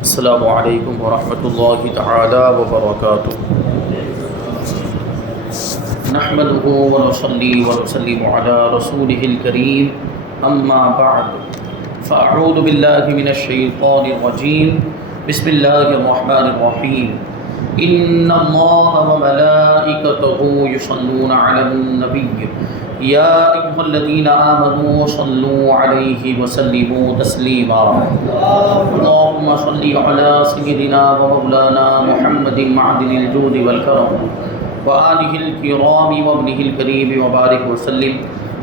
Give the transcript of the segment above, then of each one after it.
السلام علیکم ورحمۃ اللہ تعالی وبرکاتہ۔ نحمده ونصلي ونسلم على رسوله الكريم اما بعد فاعوذ باللہ من الشیطان الرجیم بسم اللہ الرحمن الرحیم ان اللہ وملائکته یصلون علی النبی یا ایھا الذین آمنوا صلوا علیہ وسلموا تسلیما اللهم صل علی سیدنا ومولانا محمد معدن الجود والکرم وآلہ الکرام وابنہ الکریم وبارک وسلم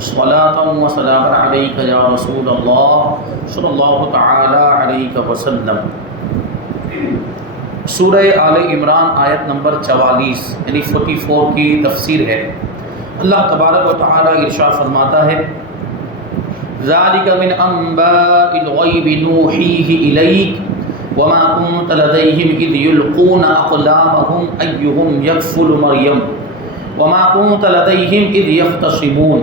صلاۃ وسلام علیک یا رسول اللہ صلی اللہ تعالی علیہ وسلم۔ سورہ آل عمران آیت نمبر 44 یعنی 44 کی تفسیر ہے۔ اللہ تبارک و تعالی ارشاد فرماتا ہے ذالک من انباء الغیب نوحیہ الیک وما كنت لديهم اذ يلقون اقلامهم ايهم يكفل مريم وما كنت لديهم اذ يختصمون۔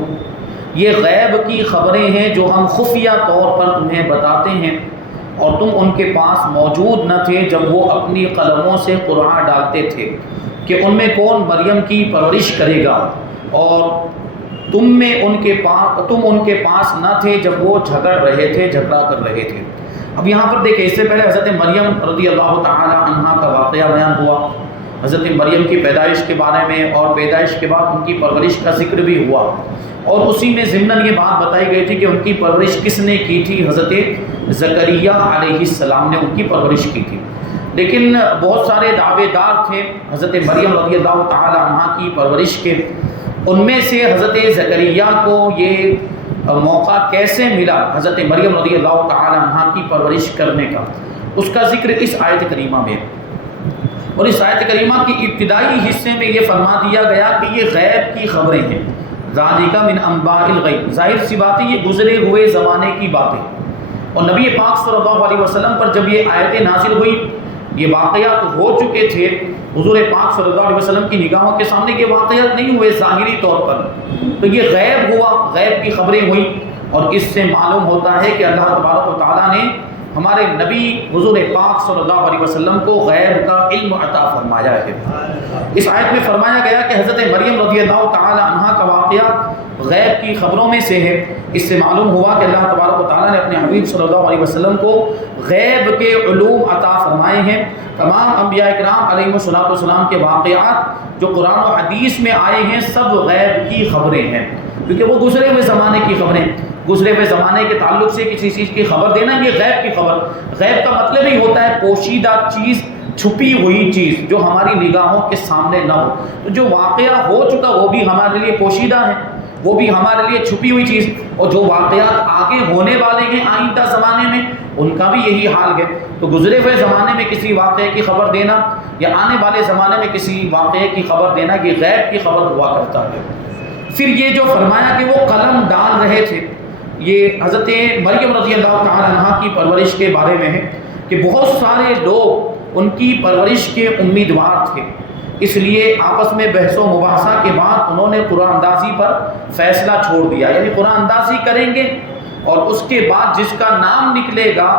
یہ غیب کی خبریں ہیں جو ہم خفیہ طور پر تمہیں بتاتے ہیں اور تم ان کے پاس موجود نہ تھے جب وہ اپنی قلموں سے قرعہ ڈالتے تھے کہ ان میں کون مریم کی پرورش کرے گا، اور تم ان کے پاس نہ تھے جب وہ جھگڑا کر رہے تھے۔ اب یہاں پر دیکھیں، اس سے پہلے حضرت مریم رضی اللہ تعالی عنہا کا واقعہ بیان ہوا، حضرت مریم کی پیدائش کے بارے میں اور پیدائش کے بعد ان کی پرورش کا ذکر بھی ہوا، اور اسی میں ضمناً یہ بات بتائی گئی تھی کہ ان کی پرورش کس نے کی تھی، حضرت زکریا علیہ السلام نے ان کی پرورش کی تھی۔ لیکن بہت سارے دعوے دار تھے حضرت مریم رضی اللہ تعالی عنہا کی پرورش کے، ان میں سے حضرت زکریا کو یہ موقع کیسے ملا حضرت مریم رضی اللہ تعالی عنہا کی پرورش کرنے کا، اس کا ذکر اس آیت کریمہ میں، اور اس آیت کریمہ کی ابتدائی حصے میں یہ فرما دیا گیا کہ یہ غیب کی خبریں ہیں۔ ذالک من انباء الغیب، ظاہر سی بات ہے یہ گزرے ہوئے زمانے کی باتیں، اور نبی پاک صلی اللہ علیہ وسلم پر جب یہ آیتیں نازل ہوئی، یہ واقعات ہو چکے تھے، حضور پاک صلی اللہ علیہ وسلم کی نگاہوں کے سامنے یہ واقعات نہیں ہوئے ظاہری طور پر، تو یہ غیب ہوا، غیب کی خبریں ہوئی، اور اس سے معلوم ہوتا ہے کہ اللہ تبارک و تعالیٰ نے ہمارے نبی حضور پاک صلی اللہ علیہ وسلم کو غیب کا علم عطا فرمایا ہے۔ اس آیت میں فرمایا گیا کہ حضرت مریم رضی اللہ تعالی عنہا کا واقعہ غیب کی خبروں میں سے ہے۔ اس سے معلوم ہوا کہ اللہ تبارک و تعالیٰ نے اپنے حبیب صلی اللہ علیہ وسلم کو غیب کے علوم عطا فرمائے ہیں۔ تمام انبیاء کرام علیہ السلام کے واقعات جو قرآن و حدیث میں آئے ہیں سب غیب کی خبریں ہیں، کیونکہ وہ گزرے ہوئے زمانے کی خبریں، گزرے ہوئے زمانے کے تعلق سے کسی چیز کی خبر دینا، یہ غیب کی خبر۔ غیب کا مطلب ہی ہوتا ہے پوشیدہ چیز، چھپی ہوئی چیز جو ہماری نگاہوں کے سامنے نہ ہو۔ تو جو واقعہ ہو چکا وہ بھی ہمارے لیے پوشیدہ ہے، وہ بھی ہمارے لیے چھپی ہوئی چیز، اور جو واقعات آگے ہونے والے ہیں آئندہ زمانے میں ان کا بھی یہی حال ہے۔ تو گزرے ہوئے زمانے میں کسی واقعے کی خبر دینا یا آنے والے زمانے میں کسی واقعے کی خبر دینا یہ غیب کی خبر ہوا کرتا ہے۔ پھر یہ جو فرمایا کہ وہ قلم ڈال رہے تھے، یہ حضرت مریم رضی اللہ تعالی عنہا کی پرورش کے بارے میں ہے کہ بہت سارے لوگ ان کی پرورش کے امیدوار تھے، اس لیے آپس میں بحث و مباحثہ کے بعد انہوں نے قرآن اندازی پر فیصلہ چھوڑ دیا، یعنی قرآن اندازی کریں گے اور اس کے بعد جس کا نام نکلے گا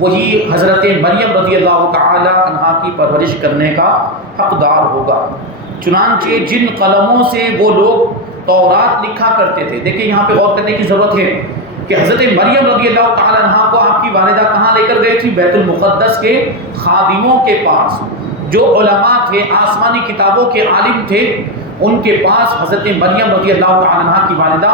وہی حضرت مریم رضی اللہ تعالی عنہا کی پرورش کرنے کا حقدار ہوگا۔ چنانچہ جن قلموں سے وہ لوگ تورات لکھا کرتے تھے، دیکھیں یہاں پہ غور کرنے کی ضرورت ہے کہ حضرت مریم رضی اللہ تعالی عنہا کو آپ کی والدہ کہاں لے کر گئی تھی؟ بیت المقدس کے خادموں کے پاس، جو علماء تھے، آسمانی کتابوں کے عالم تھے، ان کے پاس حضرت مریم رضی اللہ تعالی عنہا کی والدہ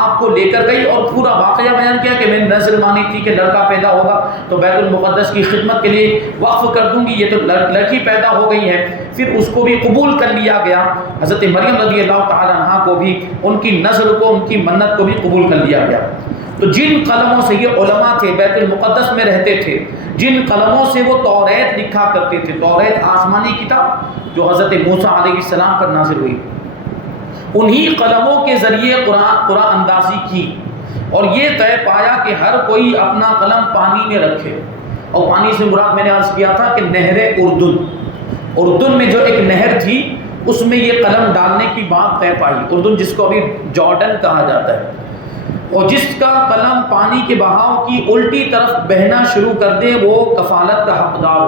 آپ کو لے کر گئی اور پورا واقعہ بیان کیا کہ میں نے نظر مانی تھی کہ لڑکا پیدا ہوگا تو بیت المقدس کی خدمت کے لیے وقف کر دوں گی، یہ تو لڑکی پیدا ہو گئی ہے۔ پھر اس کو بھی قبول کر لیا گیا، حضرت مریم رضی اللہ تعالی عنہا کو بھی، ان کی نظر کو، ان کی منت کو بھی قبول کر لیا گیا۔ تو جن قلموں سے یہ علماء تھے، بیت المقدس میں رہتے تھے، جن قلموں سے وہ توریت لکھا کرتے تھے، توریت آسمانی کتاب جو حضرت موسیٰ علیہ السلام پر نازل ہوئی، انہی قلموں کے ذریعے قرآن اندازی کی، اور یہ طے پایا کہ ہر کوئی اپنا قلم پانی میں رکھے، اور پانی سے مراد میں نے عرض کیا تھا کہ نہر اردن میں جو ایک نہر تھی اس میں یہ قلم ڈالنے کی بات طے پائی، اردن جس کو ابھی جارڈن کہا جاتا ہے، اور جس کا قلم پانی کے بہاؤ کی الٹی طرف بہنا شروع کر دے وہ کفالت کا حقدار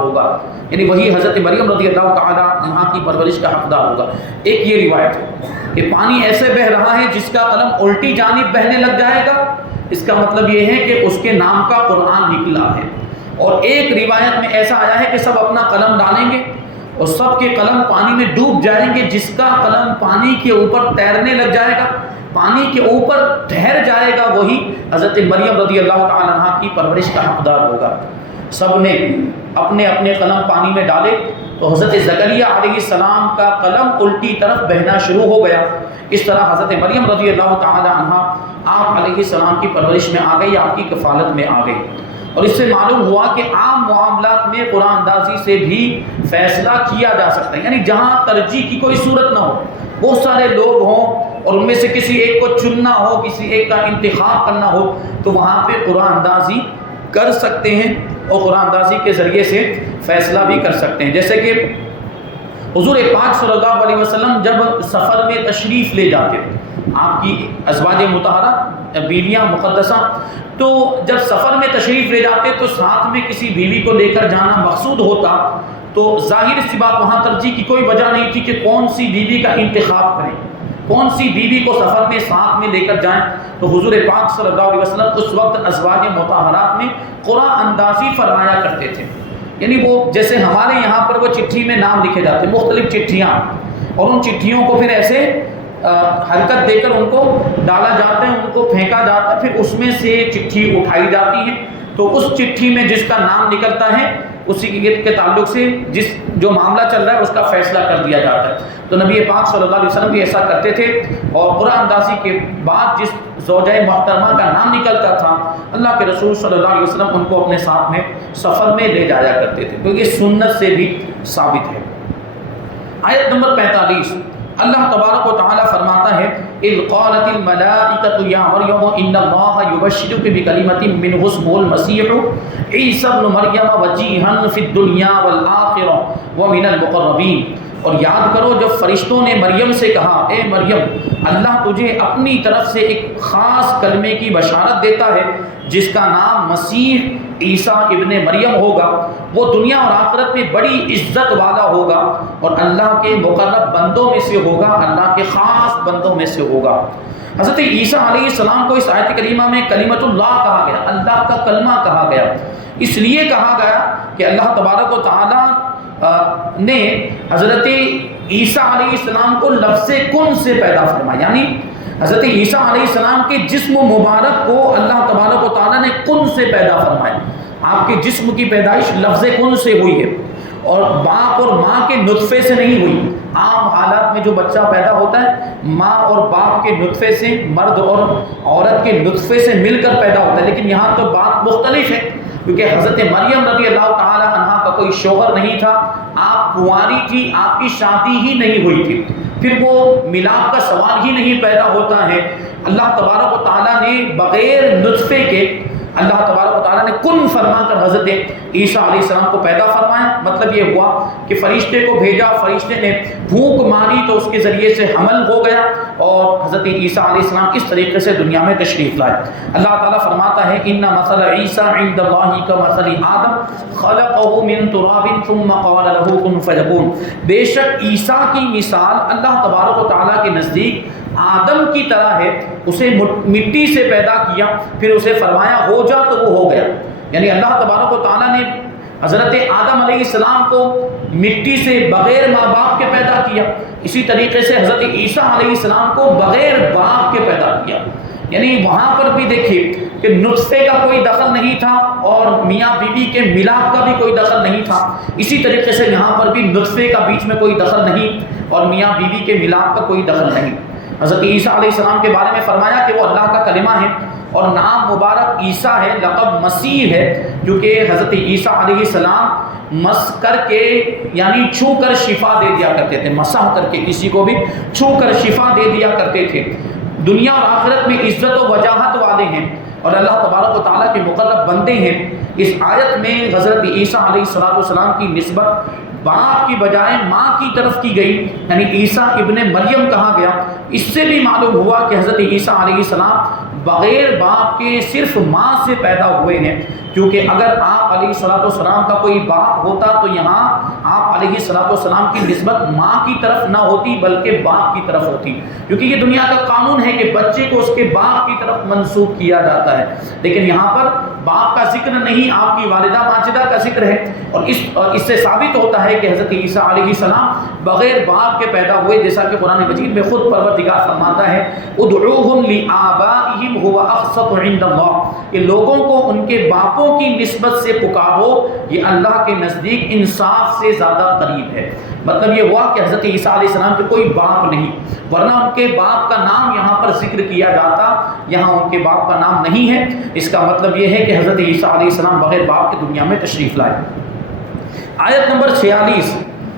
یعنی وہی حضرت مریم رضی اللہ تعالیٰ عنہا کی پرورش کا حقدار ہوگا۔ ایک یہ روایت ہے کہ پانی ایسے بہہ رہا ہے جس کا قلم الٹی جانب بہنے لگ جائے گا، اس کا مطلب یہ ہے کہ اس کے نام کا قرآن نکلا ہے۔ اور ایک روایت میں ایسا آیا ہے کہ سب اپنا قلم ڈالیں گے اور سب کے قلم پانی میں ڈوب جائیں گے، جس کا قلم پانی کے اوپر تیرنے لگ جائے گا، پانی کے اوپر ٹھہر جائے گا، وہی حضرت مریم رضی اللہ تعالیٰ عنہ کی پرورش کا حقدار ہوگا۔ سب نے اپنے اپنے قلم پانی میں ڈالے تو حضرت زکریا علیہ السلام کا قلم الٹی طرف بہنا شروع ہو گیا۔ اس طرح حضرت مریم رضی اللہ تعالیٰ عنہ آپ علیہ السلام کی پرورش میں آ گئی، آپ کی کفالت میں آ گئی۔ اور اس سے معلوم ہوا کہ عام معاملات میں قرآن اندازی سے بھی فیصلہ کیا جا سکتا ہے، یعنی جہاں ترجیح کی کوئی صورت نہ ہو، بہت سارے لوگ ہوں اور ان میں سے کسی ایک کو چننا ہو، کسی ایک کا انتخاب کرنا ہو، تو وہاں پہ قرآن اندازی کر سکتے ہیں اور قرآن اندازی کے ذریعے سے فیصلہ بھی کر سکتے ہیں۔ جیسے کہ حضور پاک صلی اللہ علیہ وسلم جب سفر میں تشریف لے جاتے، آپ کی ازواج مطہرہ بیویاں مقدسہ، تو جب سفر میں تشریف لے جاتے تو ساتھ میں کسی بیوی کو لے کر جانا مقصود ہوتا، تو ظاہر سی بات وہاں ترجیح کی کوئی وجہ نہیں تھی کہ کون سی بیوی کا انتخاب کریں، کون سی بیوی کو سفر میں ساتھ میں لے کر جائیں۔ تو حضور پاک صلی اللہ علیہ وسلم اس وقت ازواج مطہرات میں قرآن اندازی فرمایا کرتے تھے، یعنی وہ جیسے ہمارے یہاں پر وہ چٹھی میں نام لکھے جاتے ہیں، مختلف چٹھیاں، اور ان چٹھیوں کو پھر ایسے حرکت دے کر ان کو ڈالا جاتا ہے، ان کو پھینکا جاتا ہے، پھر اس میں سے چٹھی اٹھائی جاتی ہے، تو اس چٹھی میں جس کا نام نکلتا ہے اسی کے تعلق سے جو معاملہ چل رہا ہے اس کا فیصلہ کر دیا جاتا ہے۔ تو نبی پاک صلی اللہ علیہ وسلم بھی ایسا کرتے تھے، اور قرآن اندازی کے بعد جس زوجہ محترمہ کا نام نکلتا تھا، اللہ کے رسول صلی اللہ علیہ وسلم ان کو اپنے ساتھ میں سفر میں لے جایا کرتے تھے، کیونکہ سنت سے بھی ثابت ہے۔ آیت نمبر 45 اللہ تبارک و تعالیٰ فرماتا ہے اذ قالت الملائکۃ یا مریم ان اللہ یبشرک بکلمۃ منہ اسمہ المسیح عیسی ابن مریم وجیہا فی الدنیا والآخرہ ومن المقربین۔ اور یاد کرو جب فرشتوں نے مریم سے کہا اے مریم اللہ تجھے اپنی طرف سے ایک خاص کلمے کی بشارت دیتا ہے جس کا نام مسیح عیسیٰ ابن مریم ہوگا، وہ دنیا اور آخرت میں بڑی عزت والا ہوگا اور اللہ کے مقرب بندوں میں سے ہوگا، اللہ کے خاص بندوں میں سے ہوگا۔ حضرت عیسیٰ علیہ السلام کو اس آیت کریمہ میں کلمۃ اللہ کہا گیا، اللہ کا کلمہ کہا گیا، اس لیے کہا گیا کہ اللہ تبارک و تعالیٰ نے حضرت عیسیٰ علیہ السلام کو لفظ کن سے پیدا فرمایا، یعنی حضرت عیسیٰ علیہ السلام کے جسم مبارک کو اللہ تبارک و تعالیٰ نے کن سے پیدا فرمایا۔ آپ کے جسم کی پیدائش لفظ کن سے ہوئی ہے، اور باپ اور ماں کے نطفے سے نہیں ہوئی۔ عام حالات میں جو بچہ پیدا ہوتا ہے ماں اور باپ کے نطفے سے، مرد اور عورت کے نطفے سے مل کر پیدا ہوتا ہے، لیکن یہاں تو بات مختلف ہے، کیونکہ حضرت مریم رضی اللہ تعالی عنہا کا کوئی شوہر نہیں تھا، آپ کنواری تھی، آپ کی شادی ہی نہیں ہوئی تھی، پھر وہ میلاد کا سوال ہی نہیں پیدا ہوتا ہے۔ اللہ تبارک و تعالیٰ نے بغیر نطفے کے اللہ تبارک و تعالیٰ نے کن فرما کر حضرت عیسیٰ علیہ السلام کو پیدا فرمایا۔ مطلب یہ ہوا کہ فرشتے کو بھیجا، فرشتے نے پھونک ماری تو اس کے ذریعے سے حمل ہو گیا، اور حضرت عیسیٰ علیہ السلام اس طریقے سے دنیا میں تشریف لائے۔ اللہ تعالیٰ فرماتا ہے ان مثل عیسیٰ عند اللہ کمثل آدم خلقہ من تراب ثم قال له کن فیکون۔ بے شک عیسیٰ کی مثال اللہ تبارک و تعالیٰ کے نزدیک آدم کی طرح ہے، اسے مٹی سے پیدا کیا، پھر اسے فرمایا ہو جا تو وہ ہو گیا۔ یعنی اللہ تبارک و تعالیٰ نے حضرت آدم علیہ السلام کو مٹی سے بغیر ماں باپ کے پیدا کیا، اسی طریقے سے حضرت عیسیٰ علیہ السلام کو بغیر باپ کے پیدا کیا۔ یعنی وہاں پر بھی دیکھیے کہ نطفے کا کوئی دخل نہیں تھا اور میاں بیوی کے ملاپ کا بھی کوئی دخل نہیں تھا، اسی طریقے سے یہاں پر بھی نطفے کا بیچ میں کوئی دخل نہیں اور میاں بیوی کے ملاپ کا کوئی دخل نہیں۔ حضرت عیسیٰ علیہ السلام کے بارے میں فرمایا کہ وہ اللہ کا کلمہ ہے، اور نام مبارک عیسیٰ ہے، لقب مسیح ہے، کیونکہ حضرت عیسیٰ علیہ السلام مس کر کے یعنی چھو کر شفا دے دیا کرتے تھے، مسح کر کے کسی کو بھی چھو کر شفا دے دیا کرتے تھے۔ دنیا اور آخرت میں عزت و وجاہت والے ہیں اور اللہ تبارک و تعالیٰ کے مقرب بندے ہیں۔ اس آیت میں حضرت عیسیٰ علیہ السلام کی نسبت باپ کی بجائے ماں کی طرف کی گئی، یعنی عیسیٰ ابن مریم کہا گیا۔ اس سے بھی معلوم ہوا کہ حضرت عیسیٰ علیہ السلام بغیر باپ کے صرف ماں سے پیدا ہوئے ہیں، کیونکہ اگر آپ علیہ السلام کا کوئی باپ ہوتا تو یہاں آپ علیہ السلام کی نسبت ماں کی طرف نہ ہوتی بلکہ باپ کی طرف ہوتی، کیونکہ یہ دنیا کا قانون ہے کہ بچے کو اس کے باپ کی طرف منسوب کیا جاتا ہے، لیکن یہاں پر باپ کا ذکر نہیں، آپ کی والدہ ماجدہ کا ذکر ہے، اور اس سے ثابت ہوتا ہے کہ حضرت عیسیٰ علیہ السلام بغیر باپ کے پیدا ہوئے، جیسا کہ قرآن مجید میں خود پروردگار فرماتا ہے ادعوہم لآبائہم هو اقسط عند اللہ، کہ لوگوں کو ان کے باپوں کی نسبت سے پکارو، یہ اللہ کے نزدیک انصاف سے زیادہ قریب ہے۔ مطلب یہ ہوا کہ حضرت عیسیٰ علیہ السلام کے کوئی باپ نہیں، ورنہ ان کے باپ کا نام یہاں پر ذکر کیا جاتا، یہاں ان کے باپ کا نام نہیں ہے۔ اس کا مطلب یہ ہے کہ حضرت عیسیٰ علیہ السلام بغیر باپ کے دنیا میں تشریف لائے۔ آیت نمبر 46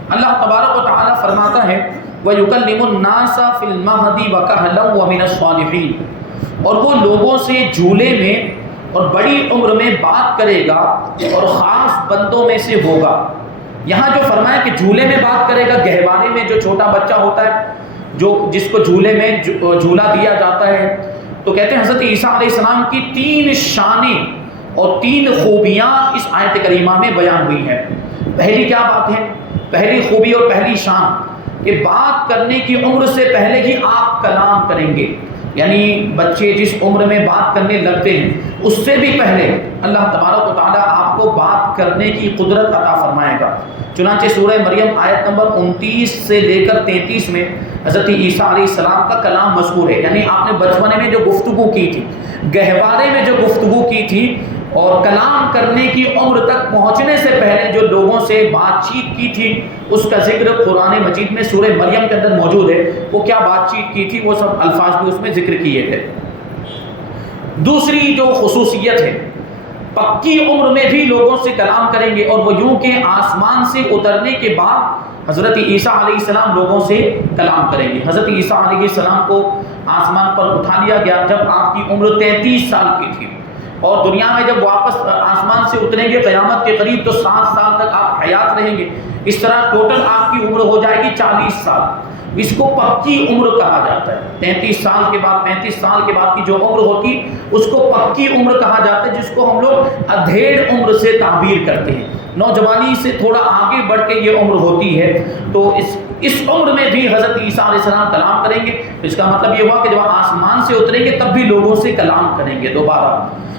اللہ تبارک و تعالی فرماتا ہے وَيُكَلِّمُ النَّاسَ فِي الْمَهْدِ وَكَهْلًا وَمِنَ الصَّالِحِينَ، اور وہ لوگوں سے جھولے میں اور بڑی عمر میں بات کرے گا اور خاص بندوں میں سے ہوگا۔ یہاں جو فرمایا کہ جھولے میں بات کرے گا، گہوارے میں جو چھوٹا بچہ ہوتا ہے جس کو جھولے میں جھولا دیا جاتا ہے، تو کہتے ہیں حضرت عیسیٰ علیہ السلام کی 3 شانیں اور 3 خوبیاں اس آیت کریمہ میں بیان ہوئی ہیں۔ پہلی کیا بات ہے؟ پہلی خوبی اور پہلی شان کہ بات کرنے کی عمر سے پہلے ہی آپ کلام کریں گے، یعنی بچے جس عمر میں بات کرنے لگتے ہیں اس سے بھی پہلے اللہ تبارک و تعالیٰ آپ کو بات کرنے کی قدرت عطا فرمائے گا۔ چنانچہ سورہ مریم آیت نمبر 29 سے لے کر 33 میں حضرت عیسیٰ علیہ السلام کا کلام مذکور ہے، یعنی آپ نے بچپنے میں جو گفتگو کی تھی، گہوارے میں جو گفتگو کی تھی، اور کلام کرنے کی عمر تک پہنچنے سے پہلے جو لوگوں سے بات چیت کی تھی، اس کا ذکر قرآن مجید میں سورہ مریم کے اندر موجود ہے۔ وہ کیا بات چیت کی تھی وہ سب الفاظ بھی اس میں ذکر کیے گئے۔ دوسری جو خصوصیت ہے، پکی عمر میں بھی لوگوں سے کلام کریں گے، اور وہ یوں کہ آسمان سے اترنے کے بعد حضرت عیسیٰ علیہ السلام لوگوں سے کلام کریں گے۔ حضرت عیسیٰ علیہ السلام کو آسمان پر اٹھا لیا گیا جب آپ کی عمر 33 سال کی تھی، اور دنیا میں جب واپس آسمان سے اتریں گے قیامت کے قریب تو 7 سال تک آپ حیات رہیں گے۔ اس طرح ٹوٹل آپ کی عمر ہو جائے گی 40 سال۔ اس کو پکی عمر کہا جاتا ہے۔ 33 سال کے بعد 35 سال کے بعد کی جو عمر ہوتی اس کو پکی عمر کہا جاتا ہے، جس کو ہم لوگ ادھیڑ عمر سے تعبیر کرتے ہیں۔ نوجوانی سے تھوڑا آگے بڑھ کے یہ عمر ہوتی ہے، تو اس عمر میں بھی حضرت عیسیٰ علیہ السلام کلام کریں گے۔ اس کا مطلب یہ ہوا کہ جب آسمان سے اتریں گے تب بھی لوگوں سے کلام کریں گے دوبارہ،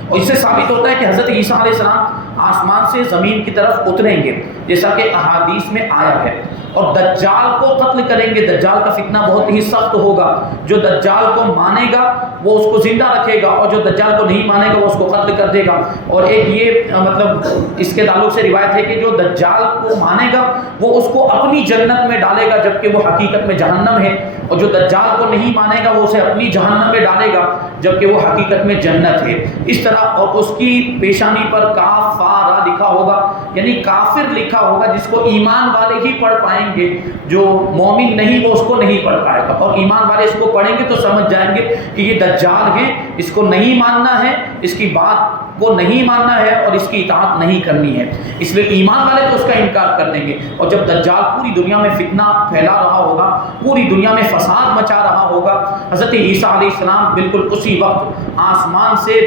اور اس سے ثابت ہوتا ہے کہ حضرت عیسیٰ علیہ السلام آسمان سے زمین کی طرف اتریں گے، جیسا کہ احادیث میں آیا ہے، اور دجال کو قتل کریں گے۔ دجال کا فتنہ بہت ہی سخت ہوگا، جو دجال کو مانے گا وہ اس کو زندہ رکھے گا، اور جو دجال کو نہیں مانے گا وہ اس کو قتل کر دے گا۔ اور ایک یہ مطلب اس کے تعلق سے روایت ہے کہ جو دجال کو مانے گا وہ اس کو اپنی جنت میں ڈالے گا، جبکہ وہ حقیقت میں جہنم ہے، اور جو دجال کو نہیں مانے گا وہ اسے اپنی جہنم میں ڈالے گا، جبکہ وہ حقیقت میں جنت ہے۔ اس طرح، اور اس کی پیشانی پر کاف فا را لکھا ہوگا، یعنی کافر لکھا ہوگا، جس کو ایمان والے ہی پڑھ پائیں گے، جو مومن نہیں وہ اس کو نہیں پڑھ پائے گا، اور ایمان والے اس کو پڑھیں گے تو سمجھ جائیں گے کہ یہ دجال ہے، اس کو نہیں ماننا ہے، اس کی بات کو نہیں ماننا ہے اور اس کی اطاعت نہیں کرنی ہے، اس لیے ایمان والے تو اس کا انکار کر دیں گے۔ اور جب دجال پوری دنیا میں فتنہ پھیلا رہا ہوگا، پوری دنیا میں فساد مچا رہا ہوگا، حضرت عیسیٰ علیہ السلام بالکل اسی وقت آسمان سے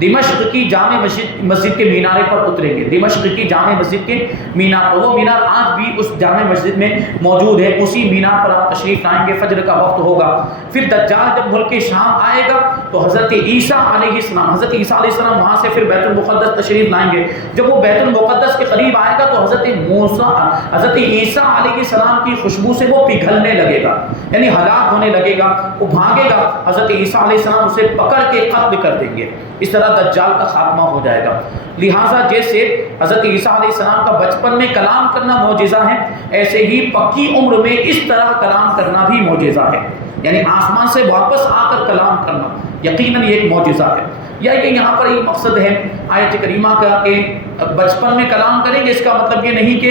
دمشق کی جامع مسجد کے مینارے پر اتریں گے۔ دمشق کی جامع مسجد کے مینار پر، وہ مینار آج بھی اس جامع مسجد میں موجود ہے، اسی مینار پر آپ تشریف لائیں گے، فجر کا وقت ہوگا۔ پھر دجال جب ملک شام آئے گا تو حضرت عیسیٰ علیہ السلام وہاں سے پھر بیت المقدس تشریف لائیں گے۔ جب وہ بیت المقدس کے قریب آئے گا تو حضرت عیسیٰ علیہ السلام کی خوشبو سے وہ پگھلنے لگے گا، یعنی ہلاک ہونے لگے گا، وہ بھاگے گا، حضرت عیسیٰ علیہ السلام اسے پکڑ کے قتل کر دیں گے۔ اس طرح دجال کا خاتمہ ہو جائے گا۔ لہٰذا جیسے حضرت عیسیٰ علیہ السلام کا بچپن میں کلام کرنا معجزہ ہے، ایسے ہی پکی عمر میں اس طرح کلام کرنا بھی معجزہ ہے، یعنی آسمان سے واپس آ کر کلام کرنا یقیناً یہ ایک معجزہ ہے۔ یا یہ یہاں پر ایک مقصد ہے آیت کریمہ کا کہ بچپن میں کلام کریں گے، اس کا مطلب یہ نہیں کہ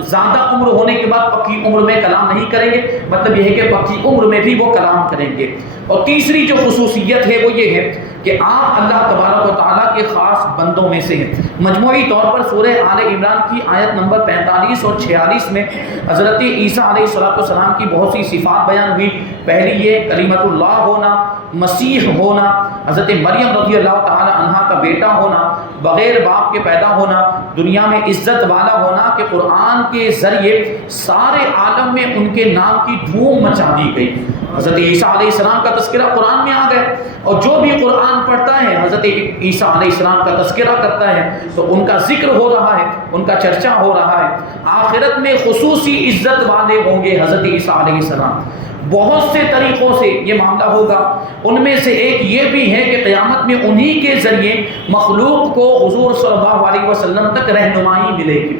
زیادہ عمر ہونے کے بعد پکی عمر میں کلام نہیں کریں گے، مطلب یہ ہے کہ پکی عمر میں بھی وہ کلام کریں گے۔ اور تیسری جو خصوصیت ہے وہ یہ ہے کہ آپ اللہ تبارک و تعالیٰ کے خاص بندوں میں سے ہیں۔ مجموعی طور پر سورہ آل عمران کی آیت نمبر 45 اور 46 میں حضرت عیسیٰ علیہ السلام کی بہت سی صفات بیان ہوئی۔ پہلی یہ کلمت اللہ ہونا، مسیح ہونا، حضرت مریم رضی اللہ تعالی عنہا کا بیٹا بیٹا ہونا، بغیر باپ کے پیدا ہونا، دنیا میں عزت والا ہونا کہ قرآن کے ذریعے سارے عالم میں ان کے نام کی دھوم مچا دی گئی۔ حضرت عیسیٰ علیہ السلام کا تذکرہ قرآن میں آ گئے، اور جو بھی قرآن پڑھتا ہے حضرت عیسیٰ علیہ السلام کا تذکرہ کرتا ہے تو ان کا ذکر ہو رہا ہے، ان کا چرچا ہو رہا ہے۔ آخرت میں خصوصی عزت والے ہوں گے حضرت عیسیٰ علیہ السلام۔ بہت سے طریقوں سے یہ معاملہ ہوگا، ان میں سے ایک یہ بھی ہے کہ قیامت میں انہی کے ذریعے مخلوق کو حضور صلی اللہ علیہ وسلم تک رہنمائی ملے گی۔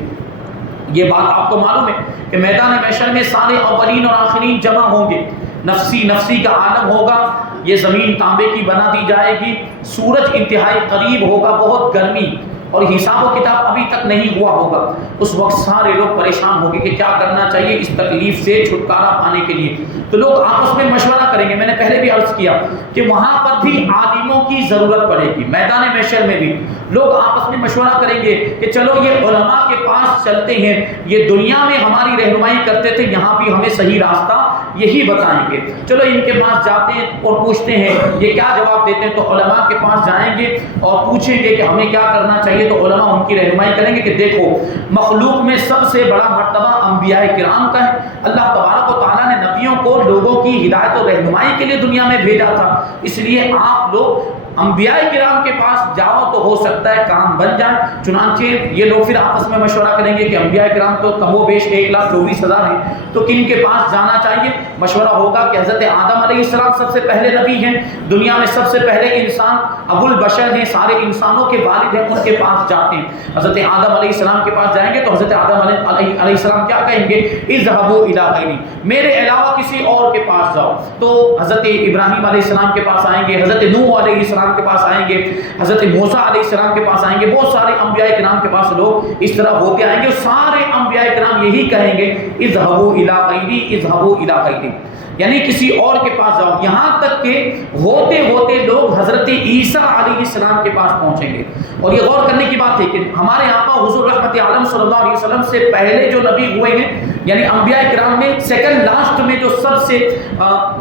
یہ بات آپ کو معلوم ہے کہ میدان محشر میں سارے اولین اور آخرین جمع ہوں گے، نفسی نفسی کا عالم ہوگا، یہ زمین تانبے کی بنا دی جائے گی، سورج انتہائی قریب ہوگا، بہت گرمی، اور حساب و کتاب ابھی تک نہیں ہوا ہوگا۔ اس وقت سارے لوگ پریشان ہوں گے کہ کیا کرنا چاہیے اس تکلیف سے چھٹکارا پانے کے لیے۔ تو لوگ آپس میں مشورہ کریں گے۔ میں نے پہلے بھی عرض کیا کہ وہاں پر بھی عالموں کی ضرورت پڑے گی، میدان محشر میں بھی لوگ آپس میں مشورہ کریں گے کہ چلو یہ علماء کے پاس چلتے ہیں، یہ دنیا میں ہماری رہنمائی کرتے تھے، یہاں بھی ہمیں صحیح راستہ یہی بتائیں گے، چلو ان کے پاس جاتے ہیں اور پوچھتے ہیں یہ کیا جواب دیتے ہیں۔ تو علماء کے پاس جائیں گے اور پوچھیں گے کہ ہمیں کیا کرنا چاہیے، تو علماء ان کی رہنمائی کریں گے کہ دیکھو مخلوق میں سب سے بڑا مرتبہ انبیاء کرام کا ہے۔ اللہ تبارک و تعالیٰ نے نبیوں کو لوگوں کی ہدایت و رہنمائی کے لیے دنیا میں بھیجا تھا، اس لیے آپ لوگ انبیاء کرام کے پاس جاؤ تو ہو سکتا ہے کام بن جائے۔ چنانچہ یہ لوگ پھر آپس میں مشورہ کریں گے کہ انبیاء کرام تو کم و بیش 1,24,000 ہیں، تو کن کے پاس جانا چاہیے۔ مشورہ ہوگا کہ حضرت آدم علیہ السلام سب سے پہلے نبی ہیں، دنیا میں سب سے پہلے انسان ابو البشر ہیں، سارے انسانوں کے والد ہیں، ان کے پاس جاتے ہیں۔ حضرت آدم علیہ السلام کے پاس جائیں گے تو حضرت آدم علیہ السلام کیا کہیں گے، اذهبوا الی غیری، میرے علاوہ کسی اور کے پاس جاؤ۔ تو حضرت ابراہیم علیہ السلام کے پاس آئیں گے، حضرت نوح علیہ السلام کے پاس آئیں گے، حضرت موسیٰ علیہ السلام کے پاس آئیں گے، بہت سارے انبیاء کرام کے پاس لوگ اس طرح ہوتے آئیں گے، اور سارے انبیاء کرام یہی کہیں گے اذهبوا الی غیری، اذهبوا الی غیری، یعنی کسی اور کے پاس جاؤ۔ یہاں تک کہ ہوتے ہوتے لوگ حضرت عیسیٰ علیہ السلام کے پاس پہنچیں گے۔ اور یہ غور کرنے کی بات ہے کہ ہمارے آقا حضور رحمت عالم صلی اللہ علیہ وسلم سے پہلے جو نبی ہوئے ہیں، یعنی انبیاء کرام میں سیکنڈ لاسٹ میں جو سب سے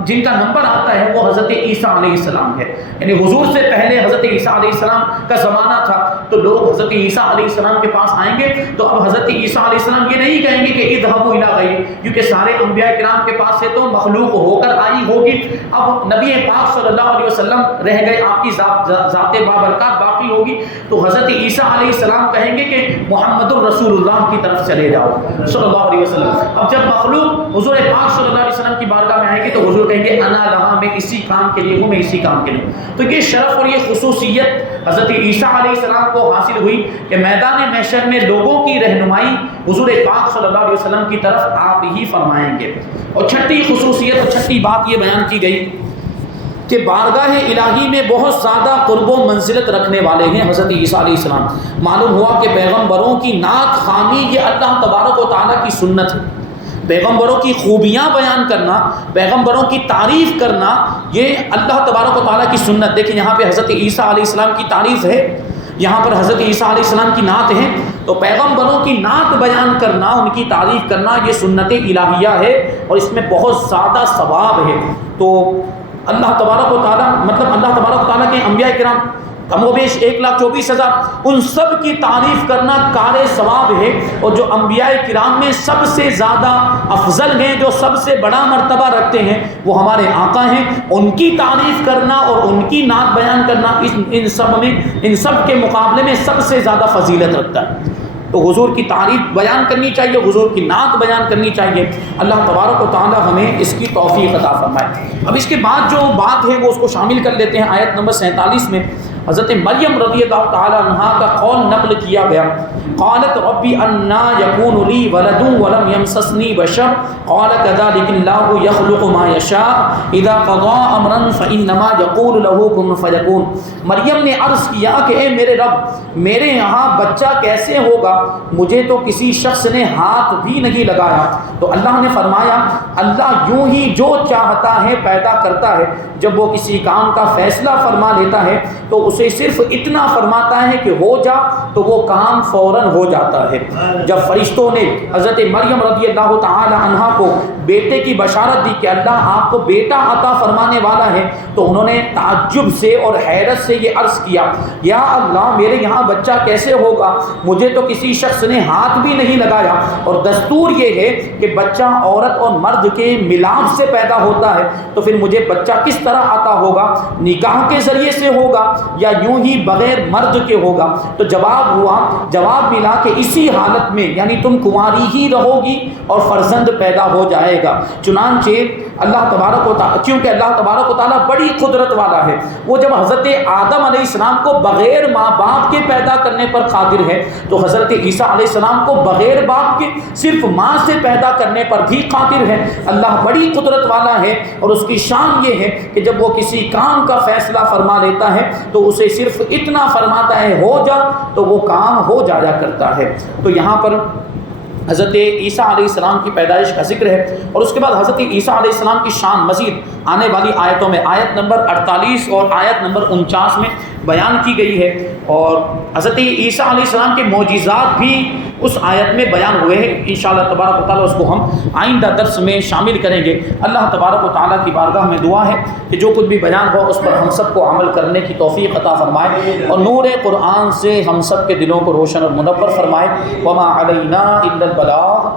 جن کا نمبر آتا ہے وہ حضرت عیسیٰ علیہ السلام ہے، یعنی حضور سے پہلے حضرت عیسیٰ علیہ السلام کا زمانہ تھا، تو لوگ حضرت عیسیٰ علیہ السلام کے پاس آئیں گے۔ تو اب حضرت عیسیٰ علیہ السلام یہ نہیں کہیں گے کہ اذهبوا الی غیری، کیونکہ سارے انبیاء کرام کے پاس سے تو مخلوق ہو کر آئی ہوگی، اب نبی پاک صلی اللہ علیہ وسلم رہ گئے، آپ کی ذات بابرکات باقی ہوگی، تو حضرت عیسیٰ علیہ السلام کہیں گے کہ محمد الرسول اللہ کی طرف چلے جاؤ صلی اللہ علیہ وسلم۔ اب جب مخلوق حضور پاک صلی اللہ علیہ وسلم کی بارگاہ میں آئے گی تو حضور کہیں گے انا لہا، میں اسی کام کے لیے ہوں، میں اسی کام کے لیے ہوں۔ تو یہ شرف اور یہ خصوصیت حضرت عیسیٰ علیہ السلام کو حاصل ہوئی کہ میدان محشر میں لوگوں کی رہنمائی حضور پاک صلی اللہ علیہ وسلم کی طرف آپ ہی فرمائیں گے۔ اور چھٹی خصوصیت اور چھٹی بات یہ بیان کی گئی کہ بارگاہ الہی میں بہت زیادہ قرب و منزلت رکھنے والے ہیں حضرت عیسیٰ علیہ السلام۔ معلوم ہوا کہ پیغمبروں کی نعت خوانی یہ اللہ تبارک و تعالیٰ کی سنت ہے، پیغمبروں کی خوبیاں بیان کرنا، پیغمبروں کی تعریف کرنا، یہ اللہ تبارک و تعالیٰ کی سنت۔ دیکھیں یہاں پہ حضرت عیسیٰ علیہ السلام کی تعریف ہے، یہاں پر حضرت عیسیٰ علیہ السلام کی نعت ہے، تو پیغمبروں کی نعت بیان کرنا، ان کی تعریف کرنا یہ سنت الہیہ ہے، اور اس میں بہت زیادہ ثواب ہے۔ تو اللہ تبارک و تعالیٰ، مطلب اللہ تبارک و تعالیٰ کے انبیاء کرام کم و بیش 1,24,000، ان سب کی تعریف کرنا کار ثواب ہے۔ اور جو انبیاء کرام میں سب سے زیادہ افضل ہیں، جو سب سے بڑا مرتبہ رکھتے ہیں، وہ ہمارے آقا ہیں، ان کی تعریف کرنا اور ان کی نعت بیان کرنا ان سب کے مقابلے میں سب سے زیادہ فضیلت رکھتا ہے۔ تو حضور کی تعریف بیان کرنی چاہیے، حضور کی نعت بیان کرنی چاہیے۔ اللہ تبارک و تعالی ہمیں اس کی توفیق عطا فرمائے۔ اب اس کے بعد جو بات ہے وہ اس کو شامل کر لیتے ہیں۔ آیت نمبر 47 میں حضرت مریم رضی اللہ تعالی عنہا کا قول نقل کیا گیا، قالت ربی انا یکون لی ولد ولم یمسسنی بشر قال کذلک اللہ یخلق ما یشاء اذا قضى امرا فانما یقول له کن فیکون۔ مریم نے عرض کیا کہ اے میرے رب، میرے یہاں بچہ کیسے ہوگا، مجھے تو کسی شخص نے ہاتھ بھی نہیں لگایا۔ تو اللہ نے فرمایا اللہ یوں ہی جو چاہتا ہے پیدا کرتا ہے، جب وہ کسی کام کا فیصلہ فرما لیتا ہے تو اسے صرف اتنا فرماتا ہے کہ ہو جا تو وہ کام فوراً ہو جاتا ہے۔ جب فرشتوں نے حضرت مریم رضی اللہ تعالی عنہا کو بیٹے کی بشارت دی کہ اللہ آپ کو بیٹا عطا فرمانے والا ہے، تو انہوں نے تعجب سے اور حیرت سے یہ عرض کیا، یا اللہ میرے یہاں بچہ کیسے ہوگا؟ مجھے تو کسی شخص نے ہاتھ بھی نہیں لگایا، اور دستور یہ ہے کہ بچہ عورت اور مرد کے ملاپ سے پیدا ہوتا ہے، تو پھر مجھے بچہ کس طرح عطا ہوگا؟ نکاح کے ذریعے سے ہوگا یا یوں ہی بغیر مرد کے ہوگا؟ تو جواب ملا کہ اسی حالت میں، یعنی تم کنواری ہی رہو گی اور فرزند پیدا ہو جائے گا۔ چنانچہ اللہ تبارک و تعالیٰ، کیونکہ اللہ تبارک و تعالیٰ بڑی قدرت والا ہے، وہ جب حضرت آدم علیہ السلام کو بغیر ماں باپ کے پیدا کرنے پر قادر ہے، تو حضرت عیسیٰ علیہ السلام کو بغیر باپ کے صرف ماں سے پیدا کرنے پر بھی قادر ہے۔ اللہ بڑی قدرت والا ہے، اور اس کی شان یہ ہے کہ جب وہ کسی کام کا فیصلہ فرما لیتا ہے تو اسے صرف اتنا فرماتا ہے ہو جا تو وہ کام ہو جایا کرتا ہے۔ تو یہاں پر حضرت عیسیٰ علیہ السلام کی پیدائش کا ذکر ہے، اور اس کے بعد حضرت عیسیٰ علیہ السلام کی شان مزید آنے والی آیتوں میں آیت نمبر 48 اور آیت نمبر 49 میں بیان کی گئی ہے، اور حضرت عیسیٰ علیہ السلام کے معجزات بھی اس آیت میں بیان ہوئے ہیں۔ انشاءاللہ تبارک و تعالیٰ اس کو ہم آئندہ درس میں شامل کریں گے۔ اللہ تبارک و تعالیٰ کی بارگاہ میں دعا ہے کہ جو کچھ بھی بیان ہو اس پر ہم سب کو عمل کرنے کی توفیق عطا فرمائے، اور نور قرآن سے ہم سب کے دلوں کو روشن اور منور فرمائے۔ وما علینا الا البلاغ۔